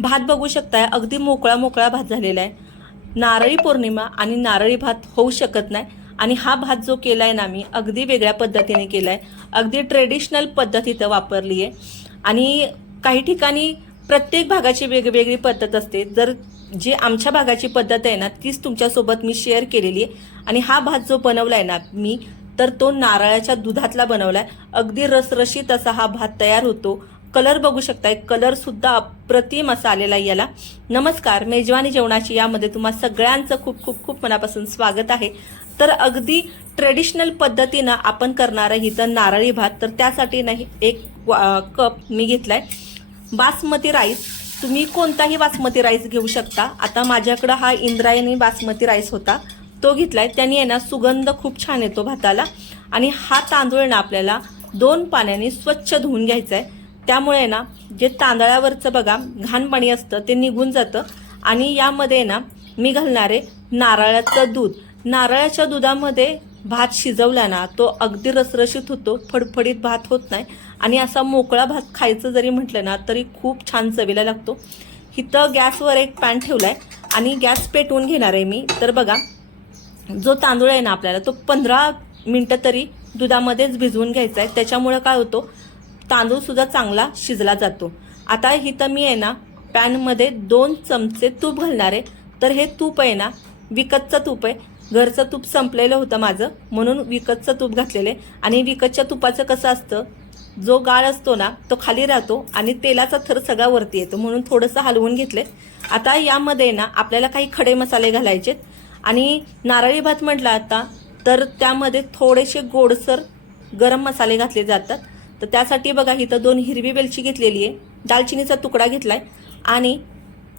भात बघू शकताय अगदी मोकळा मोकळा भात झालेला आहे. नारळी पौर्णिमा आणि नारळी भात होऊ शकत नाही. आणि हा भात जो केला आहे ना मी अगदी वेगळ्या पद्धतीने केला आहे अगदी ट्रेडिशनल पद्धत इथं वापरली आहे. आणि काही ठिकाणी प्रत्येक भागाची वेगवेगळी पद्धत असते. जर जी आमच्या भागाची पद्धत आहे ना तीच तुमच्यासोबत मी शेअर केलेली आहे. आणि हा भात जो बनवला आहे ना मी तर तो नारळाच्या दुधातला बनवला आहे अगदी रसरशीत असा हा भात तयार होतो. कलर बघू शकताय. कलर सुद्धा अप्रतिम असा आलेला आहे याला. नमस्कार मेजवानी जेवणाची यामध्ये तुम्हा सगळ्यांचं खूप खूप खूप मनापासून स्वागत आहे. तर अगदी ट्रेडिशनल पद्धतीनं आपण करणार आहे इथं नारळी भात. तर त्यासाठी नाही एक वा- कप मी घेतलाय. बासमती राईस. तुम्ही कोणताही बासमती राईस घेऊ शकता. आता माझ्याकडं हा इंद्रायणी बासमती राईस होता. तो घेतलाय. त्यांनी आहे ना सुगंध खूप छान येतो भाताला. आणि हा तांदूळ ना आपल्याला दोन पाण्याने स्वच्छ धुवून घ्यायचा आहे त्यामुळे ना जे तांदळावरचं बघा घाण पाणी असतं ते निघून जातं. आणि यामध्ये ना मी घालणारे नारळाचं दूध. नारळाच्या दुधामध्ये भात शिजवला ना तो अगदी रसरशीत होतो फडफडीत भात होत नाही. आणि असा मोकळा भात खायचं जरी म्हटलं ना तरी खूप छान चवीला लागतो. इथं गॅसवर एक पॅन ठेवला आहे आणि गॅस पेटवून घेणार आहे मी. तर बघा जो तांदूळ आहे ना आपल्याला तो पंधरा मिनटं तरी दुधामध्येच भिजवून घ्यायचा आहे. त्याच्यामुळं काय होतो तांदूळ सुद्धा चांगला शिजला जातो. आता इथं मी आहे ना पॅनमध्ये दोन चमचे तूप घालणार आहे. तर हे तूप आहे ना विकतचं तूप आहे. घरचं तूप संपलेलं होतं माझं म्हणून विकतचं तूप घातलेलं आहे. आणि विकतच्या तुपाचं कसं असतं जो गाळ असतो ना तो खाली राहतो आणि तेलाचा थर सगळा वरती येतो. म्हणून थोडंसं हलवून घेतले आता यामध्ये ना आपल्याला काही खडे मसाले घालायचेत. आणि नारळी भात म्हटलं आता तर त्यामध्ये थोडेसे गोडसर गरम मसाले घातले जातात. तर त्यासाठी बघा इथं दोन हिरवी वेलची घेतलेली आहे. दालचिनीचा तुकडा घेतलाय आणि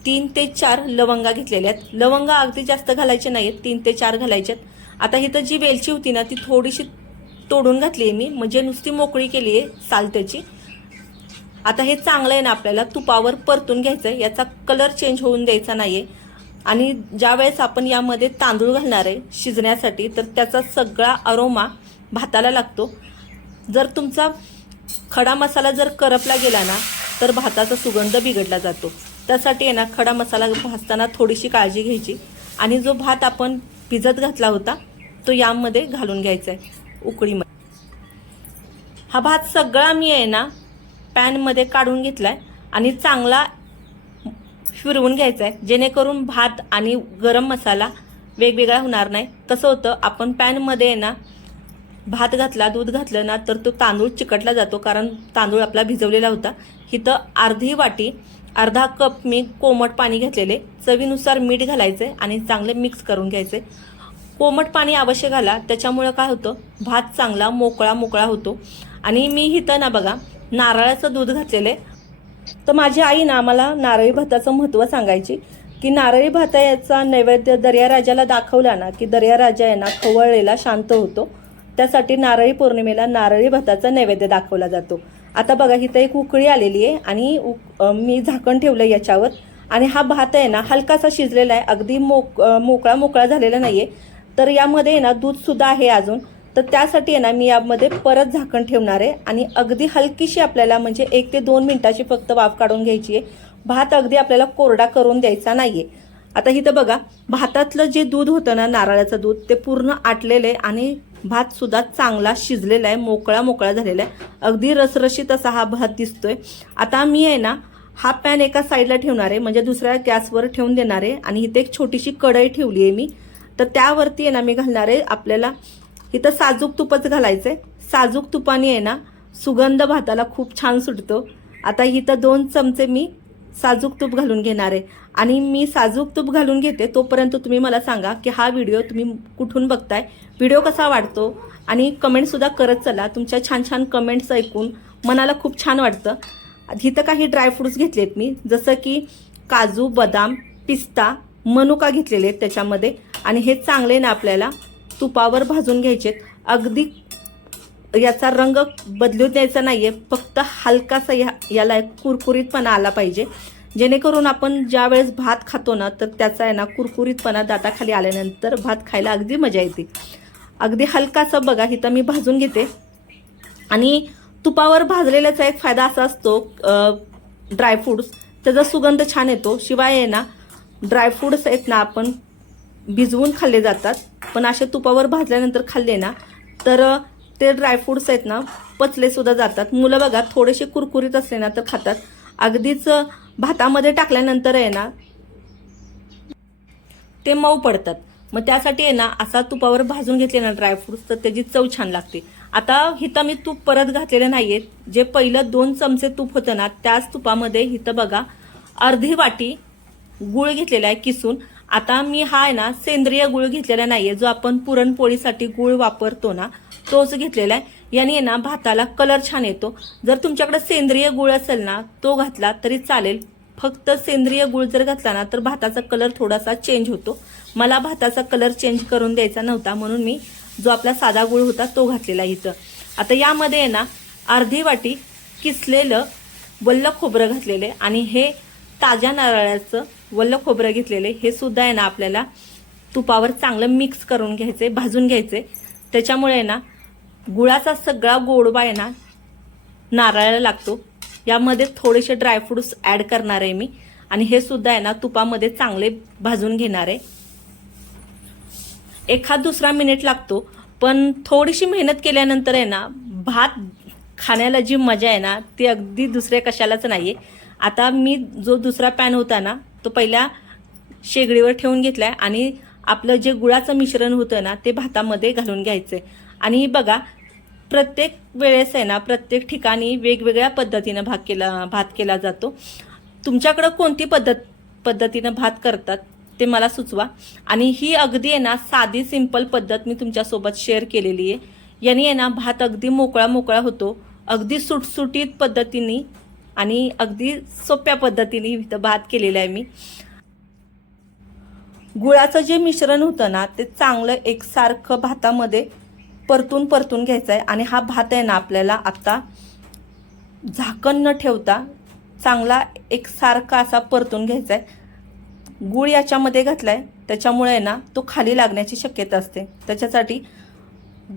तीन ते चार लवंगा घेतलेल्या आहेत. लवंगा अगदी जास्त घालायचे नाहीत तीन ते चार घालायचे आहेत आता इथं जी वेलची होती ना ती थोडीशी तोडून घातली आहे मी. म्हणजे नुसती मोकळी केली आहे सालत्याची आता हे चांगलं आहे ना आपल्याला तुपावर परतून घ्यायचं आहे याचा कलर चेंज होऊन द्यायचा नाही आहे आणि ज्या वेळेस आपण यामध्ये तांदूळ घालणार आहे शिजण्यासाठी तर त्याचा सगळा अरोमा भाताला लागतो. जर तुमचा खडा मसाला जर करपला गेला ना तर भाताचा सुगंध बिघडला जातो. त्यासाठी आहे ना खडा मसाला भाजताना थोडीशी काळजी घ्यायची. आणि जो भात आपण भिजत घातला होता तो यामध्ये घालून घ्यायचा आहे उकळीमध्ये हा भात सगळा मी आहे ना पॅनमध्ये काढून घेतला आहे आणि चांगला फिरवून घ्यायचा आहे. जेणेकरून भात आणि गरम मसाला वेगवेगळा होणार नाही. कसं होतं आपण पॅनमध्ये आहे ना भात घातला दूध घातलं ना तर तो तांदूळ चिकटला जातो कारण तांदूळ आपला भिजवलेला होता. इथं अर्धी वाटी अर्धा कप मी कोमट पाणी घेतलेले. चवीनुसार मीठ घालायचे आणि चांगले मिक्स करून घ्यायचे. कोमट पाणी अवश्य घाला त्याच्यामुळं काय होतं? भात चांगला मोकळा मोकळा होतो. आणि मी इथं ना बघा नारळाचं दूध घातलेले. तर माझी आई ना आम्हाला नारळी भाताचं महत्त्व सांगायची की नारळी भाता याचा नैवेद्य दर्याराजाला दाखवला ना की दर्याराजा आहे ना खवळलेला शांत होतो. त्यासाठी नारळी पौर्णिमेला नारळी भाताचा नैवेद्य दाखवला जातो. आता बघा इथं एक उकळी आलेली आहे आणि उक- मी झाकण ठेवलं याच्यावर. आणि हा भात आहे ना हलकासा शिजलेला आहे. अगदी मोक मोकळा मोकळा झालेला नाही आहे तर यामध्ये आहे ना दूध सुद्धा आहे अजून. तर त्यासाठी आहे ना मी यामध्ये परत झाकण ठेवणार आहे. आणि अगदी हलकीशी आपल्याला म्हणजे एक ते दोन मिनिटाची फक्त वाफ काढून घ्यायची आहे. भात अगदी आपल्याला कोरडा करून द्यायचा नाही आहे आता इथं बघा भातातलं जे दूध होतं ना नारळाचं दूध ते पूर्ण आटलेलं आहे आणि भात सुद्धा चांगला शिजलेला आहे मोकळा मोकळा झालेला आहे. अगदी रसरशीत असा हा भात दिसतोय. आता मी आहे ना हा पॅन एका साईडला ठेवणार आहे म्हणजे दुसऱ्या गॅसवर ठेवून देणार आहे. आणि इथे एक छोटीशी कढई ठेवली आहे मी. तर त्यावरती आहे ना मी घालणार आहे आपल्याला इथं साजूक तुपच आहे. साजूक तुपाने आहे ना सुगंध भाताला खूप छान सुटतो. आता इथं दोन चमचे मी साजूक तूप घालून घेणार आहे. आणि मी साजूक तूप घालून घेते तोपर्यंत तुम्ही मला सांगा की हा व्हिडिओ तुम्ही कुठून बघताय व्हिडिओ कसा वाटतो आणि कमेंटसुद्धा करत चला. तुमच्या छान छान कमेंट्स ऐकून मनाला खूप छान वाटतं. इथं काही ड्रायफ्रुट्स घेतलेत मी जसं की काजू बदाम पिस्ता मनुका घेतलेले आहेत त्याच्यामध्ये. आणि हे चांगले ना आपल्याला तुपावर भाजून घ्यायचेत. अगदी याचा रंग बदलू द्यायचा नाहीये. फक्त हलकासा या याला एक कुरकुरीतपणा आला पाहिजे. जेणेकरून आपण ज्या वेळेस भात खातो ना तर त्याचा आहे ना कुरकुरीतपणा दाताखाली आल्यानंतर भात खायला अगदी मजा येते. अगदी हलकासा बघा इथं मी भाजून घेते. आणि तुपावर भाजलेल्याचा एक फायदा असा असतो ड्रायफ्रूट्स त्याचा सुगंध छान येतो. शिवाय आहे ना ड्रायफ्रूट्स आहेत ना आपण भिजवून खाल्ले जातात. पण असे तुपावर भाजल्यानंतर खाल्ले ना तर ते ड्रायफ्रूट्स आहेत ना पचले सुद्धा जातात. मुलं बघा थोडेसे कुरकुरीत असले ना तर खातात. अगदीच भातामध्ये टाकल्यानंतर आहे ना ते मऊ पडतात. मग त्यासाठी आहे ना असा तुपावर भाजून घेतले ना ड्रायफ्रुट्स तर त्याची चव छान लागते. आता हिथं मी तूप परत घातलेलं नाहीये. जे पहिलं दोन चमचे तूप होतं ना त्याच तुपामध्ये हिथं बघा अर्धी वाटी गुळ घेतलेला आहे किसून. आता मी हा आहे ना सेंद्रिय गुळ घेतलेला नाहीये. जो आपण पुरणपोळीसाठी गुळ वापरतो ना तोच घेतलेला आहे. याने आहे ना भाताला कलर छान येतो. जर तुमच्याकडे सेंद्रिय गुळ असेल ना तो घातला तरी चालेल. फक्त सेंद्रिय गुळ जर घातला ना तर भाताचा कलर थोडासा चेंज होतो. मला भाताचा कलर चेंज करून द्यायचा नव्हता म्हणून मी जो आपला साधा गुळ होता तो घातलेला इथं. आता यामध्ये आहे ना अर्धी वाटी किसलेलं वल्ल खोबरं घातलेले आणि हे ताज्या नारळाचं वल्ल खोबरं घेतलेले हे सुद्धा आहे ना आपल्याला तुपावर चांगलं मिक्स करून घ्यायचे भाजून घ्यायचे त्याच्यामुळे आहे ना गुळाचा सगळा गोडवा आहे ना नारळाला लागतो. यामध्ये थोडेसे ड्रायफ्रुट्स ॲड करणार आहे मी. आणि हे सुद्धा आहे ना तुपामध्ये चांगले भाजून घेणार आहे. एखाद दुसरा मिनिट लागतो. पण थोडीशी मेहनत केल्यानंतर आहे ना भात खाण्याला जी मजा आहे ना ती अगदी दुसऱ्या कशालाच नाही आहे आता मी जो दुसरा पॅन होता ना तो पहिल्या शेगडीवर ठेवून घेतला आहे आणि आपलं जे गुळाचं मिश्रण होतं ना ते भातामध्ये घालून घ्यायचं आणि बघा प्रत्येक वेळेस आहे ना प्रत्येक ठिकाणी वेगवेगळ्या पद्धतीनं भात केला भात केला जातो. तुमच्याकडं कोणती पद्धत पद्धतीनं भात करतात ते मला सुचवा. आणि ही अगदी आहे ना साधी सिंपल पद्धत मी तुमच्यासोबत शेअर केलेली आहे. याने आहे ना भात अगदी मोकळा मोकळा होतो. अगदी सुटसुटीत पद्धतीने आणि अगदी सोप्या पद्धतीने इथं भात केलेला आहे मी. गुळाचं जे मिश्रण होतं ना ते चांगलं एकसारखं भातामध्ये परतून परतून घ्यायचा आहे आणि हा भात आहे ना आपल्याला आत्ता झाकण न ठेवता चांगला एक सारखा असा परतून घ्यायचा आहे गुळ याच्यामध्ये घातला आहे त्याच्यामुळे आहे ना तो खाली लागण्याची शक्यता असते. त्याच्यासाठी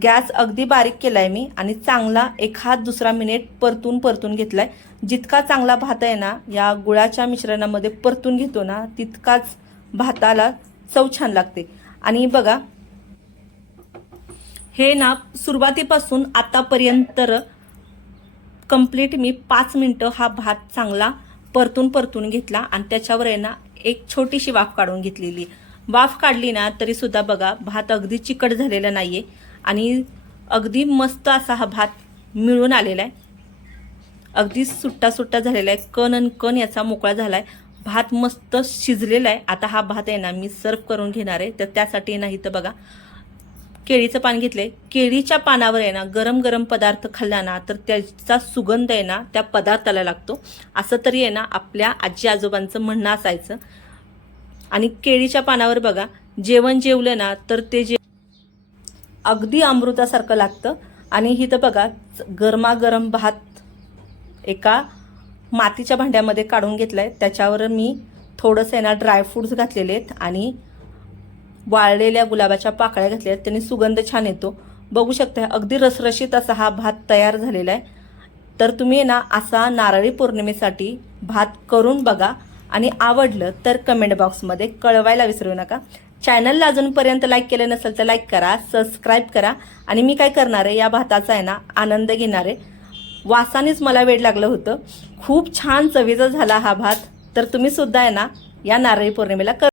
गॅस अगदी बारीक केला आहे मी आणि चांगला एखाद दुसरा मिनिट परतून परतून घेतला आहे जितका चांगला भात आहे ना या गुळाच्या मिश्रणामध्ये परतून घेतो ना तितकाच भाताला चव छान लागते. आणि बघा हे ना सुरुवातीपासून आतापर्यंत कंप्लीट मी पाच मिनटं हा भात चांगला परतून परतून घेतला आणि त्याच्यावर आहे ना एक छोटीशी वाफ काढून घेतलेली. वाफ काढली ना तरी सुद्धा बघा भात अगदी चिकट झालेला नाहीये आणि अगदी मस्त असा हा भात मिळून आलेला आहे. अगदी सुट्टा सुट्टा झालेला आहे. कण आणि कण याचा मोकळा झाला आहे भात मस्त शिजलेला आहे. आता हा भात आहे ना मी सर्व करून घेणार आहे. तर त्यासाठी नाही तर बघा केळीचं पान घेतले. केळीच्या पानावर आहे ना गरम गरम पदार्थ खाल्ला ना तर त्याचा सुगंध आहे ना त्या पदार्थाला लागतो. असं तरी आहे ना आपल्या आजी आजोबांचं म्हणणं असायचं. आणि केळीच्या पानावर बघा जेवण जेवलं ना तर ते जे अगदी अमृतासारखं लागतं. आणि इथं बघा गरमागरम भात एका मातीच्या भांड्यामध्ये काढून घेतलाय. त्याच्यावर मी थोडंसं आहे ना ड्रायफ्रूट्स घातलेले आहेत. आणि वाळलेल्या गुलाबाच्या पाकळ्या घातल्या आहेत त्यांनी सुगंध छान येतो. बघू शकता अगदी रसरशीत असा हा भात तयार झालेला आहे. तर तुम्ही ना असा नारळी पौर्णिमेसाठी भात करून बघा. आणि आवडलं तर कमेंट बॉक्समध्ये कळवायला विसरू नका. चॅनलला अजूनपर्यंत लाईक केलं नसेल तर लाईक करा सबस्क्राईब करा. आणि मी काय करणार आहे या भाताचा आहे ना आनंद घेणार आहे. वासानेच मला वेळ लागलं होतं. खूप छान चवीचा झाला हा भात. तर तुम्ही सुद्धा आहे ना या नारळी पौर्णिमेला कर